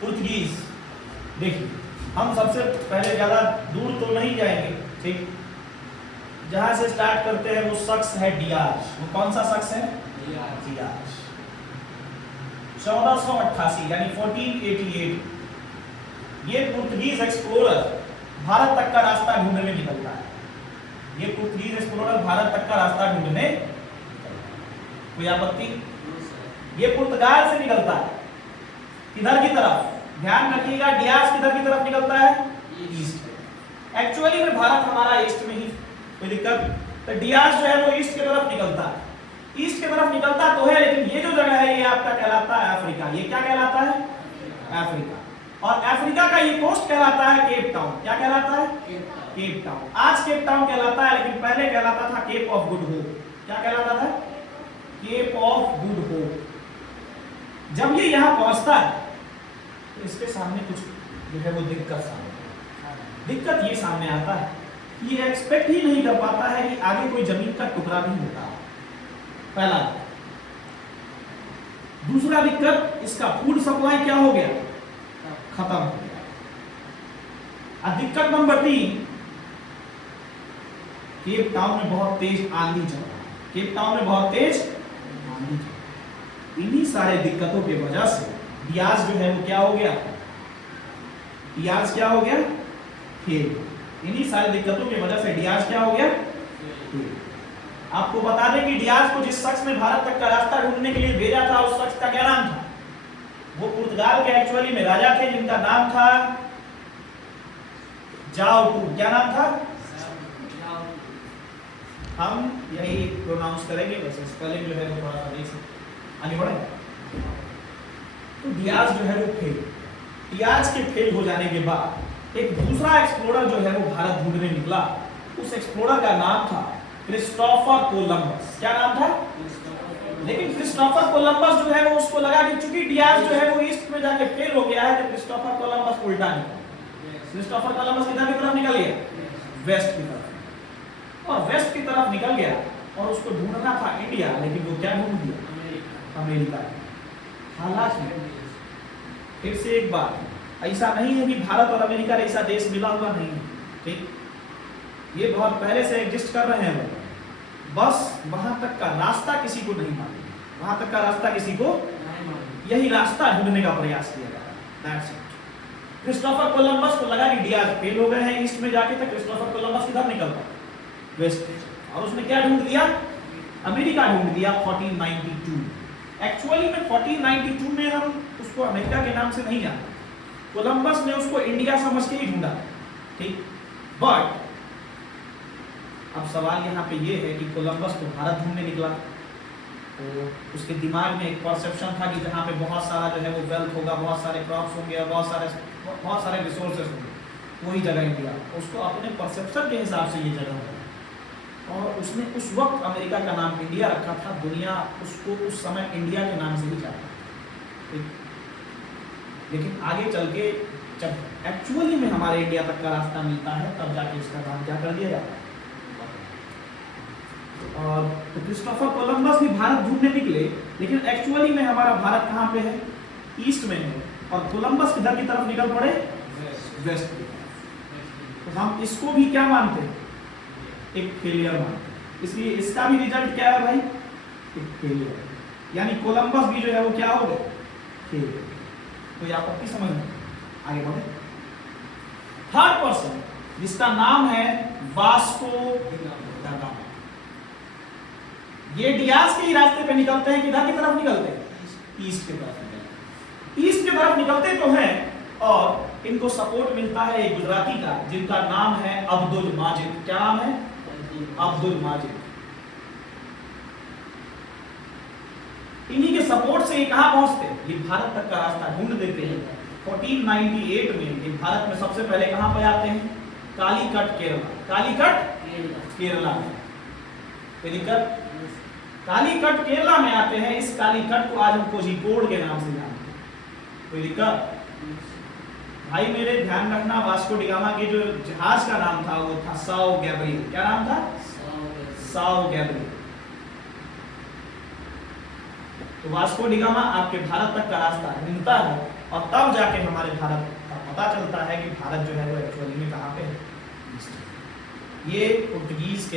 Portuguese. देखिए हम सबसे पहले ज्यादा दूर तो नहीं जाएंगे, ठीक। जहां से स्टार्ट करते हैं वो शख्स है डियाज। वो कौन सा शख्स है? डियाज। 1488 यानी 1488 ये पुर्तगीज एक्सप्लोरर भारत तक का रास्ता ढूंढने निकलता है। ये पुर्तगीज एक्सप्लोरर भारत तक का रास्ता ढूंढने, कोई आपत्ति? ये पुर्तगाल से निकलता है किधर की तरफ? ध्यान रखिएगा, डियाज किधर की तरफ निकलता है? ईस्ट। एक्चुअली में भारत हमारा ईस्ट में ही, कोई दिक्कत? तो डियाज जो है वो ईस्ट की तरफ निकलता है। ईस्ट की तरफ निकलता तो है, लेकिन ये जो जगह है ये आपका कहलाता है अफ्रीका। ये क्या कहलाता है? अफ्रीका। और अफ्रीका का ये कोस्ट कहलाता है केप टाउन। क्या कहलाता है? Cape Town. आज केप टाउन कहलाता है, लेकिन पहले कहलाता था केप ऑफ गुड होप। क्या कहलाता था? Cape of Good Hope. जब ये यहां पहुंचता है तो इसके सामने कुछ जो है वो दिक्कत ये सामने आता है, ये एक्सपेक्ट ही नहीं कर पाता है कि आगे कोई जमीन का टुकड़ा भी होता है। पहला। दूसरा दिक्कत, इसका फूड सप्लाई क्या हो गया? खत्म हो गया। और दिक्कत नंबर 3, केप टाउन में बहुत तेज आंधी चल रहा है। केप टाउन में बहुत तेज आंधी चल रहा है। इन्हीं सारे दिक्कतों की वजह से डियाज जो है वो क्या हो गया? डियाज क्या हो गया? फेल। इन्हीं सारी दिक्कतों की वजह से डियाज क्या हो गया? फेल। आपको बता दें कि डियाज को जिस शख्स ने भारत तक का रास्ता ढूंढने के लिए भेजा था, उस शख्स का क्या नाम था? वो पुर्तगाल के एक्चुअली में राजा थे, जिनका नाम था जाओ टू। क्या नाम था? हम यही प्रोनाउंस करेंगे, वैसे स्पेलिंग जो है वो थोड़ा सा देख आगे बढ़े। तो डियाज जो है वो फेल। डियाज के फेल हो जाने के बाद एक दूसरा एक्सप्लोरर जो है वो भारत ढूंढने निकला। उस एक्सप्लोरर का नाम था क्रिस्टोफर कोलंबस। क्या नाम था? लेकिन क्रिस्टोफर कोलंबस जो है वो, उसको लगा कि चूंकि डियाज जो है वो ईस्ट में जाके फेल हो गया है, तो क्रिस्टोफर कोलंबस उल्टा निकला। क्रिस्टोफर कोलंबस किधर की तरफ निकल गया? वेस्ट की तरफ। और वेस्ट की तरफ निकल गया और उसको ढूंढना था इंडिया, लेकिन वो क्या ढूंढ दिया? अमेरिका। हालांकि फिर से एक बात, ऐसा नहीं है कि भारत और अमेरिका ऐसा देश मिला हुआ नहीं है, ठीक। ये बहुत पहले से एग्जिस्ट कर रहे हैं लोग, बस वहां तक का रास्ता किसी को नहीं मालूम। वहां तक का रास्ता किसी को नहीं मालूम। यही रास्ता ढूंढने का प्रयास किया जा रहा है। That's it. क्रिस्टोफर कोलंबस को लगा कि डियाज फेल हो गए हैं ईस्ट में जाके, तो क्रिस्टोफर कोलंबस किधर निकल गया? वेस्ट। और उसने क्या ढूंढ लिया? अमेरिका ढूंढ लिया 1492। एक्चुअली में 1492 में हम उसको अमेरिका के नाम से नहीं जानते, कोलंबस ने उसको इंडिया समझ के ही ढूंढा, ठीक। बट अब सवाल यहाँ पे ये है कि कोलंबस तो भारत ढूंढने निकला, तो उसके दिमाग में एक परसेप्शन था कि जहाँ पे बहुत सारा जो है वो वेल्थ होगा, बहुत सारे क्रॉप्स होंगे और बहुत सारे रिसोर्सेज होंगे, वही जगह इंडिया। उसको अपने परसेप्शन के हिसाब से ये जगह होगा, और उसने उस वक्त अमेरिका का नाम इंडिया रखा था। दुनिया उसको उस समय इंडिया के नाम से ही जानती, ठीक। लेकिन आगे चल के जब एक्चुअली में हमारे इंडिया तक का रास्ता मिलता है, तब जाके इसका नाम क्या कर दिया जाता है? और तो क्रिस्टोफर कोलंबस भी भारत ढूंढने निकले, लेकिन एक्चुअली में हमारा भारत कहाँ पे है? ईस्ट में है। और कोलंबस किधर की तरफ निकल पड़े? वेस्ट की तरफ। तो हम इसको भी क्या मानते हैं? एक फेलियर मानते हैं। इसलिए इसका भी रिजल्ट क्या है भाई? एक फेलियर। यानी कोलंबस भी जो है वो क्या हो गए? फेलियर। कोई आपत्ति समझ में? आगे बढ़े। थर्ड पर्सन जिसका नाम है वास्को दा गामा। ये डियाज के ही रास्ते पे निकलते हैं, किधर की तरफ निकलते हैं? ईस्ट की तरफ निकलते हैं। ईस्ट की तरफ निकलते तो हैं, और इनको सपोर्ट मिलता है एक गुजराती का, जिनका नाम है अब्दुल माजिद। क्या नाम है? अब्दुल माजिद। इन्हीं के सपोर्ट से ये कहां पहुंचते हैं? ये भारत तक का रास्ता ढूंढ देते हैं। 1498 में ये भारत में सबसे पहले कहां पे आते हैं? कालीकट केरला। कालीकट केरला में। कोई दिक्कत? कालीकट केरला में आते हैं। इस कालीकट को आज हम कोझिकोड के नाम से जानते हैं। कोई दिक्कत? भाई मेरे ध्यान रखना, वास्को डी गामा के जो जहाज का नाम था वो था साओ गैब्रियल। क्या नाम था? Sao Gabriel. तो वास्को डी गामा आपके भारत तक का रास्ता ढूंढता है, और तब जाके हमारे भारत का पता चलता है कि भारत जो है वो एक्चुअली में कहाँ पे है, ये पुर्तगीज के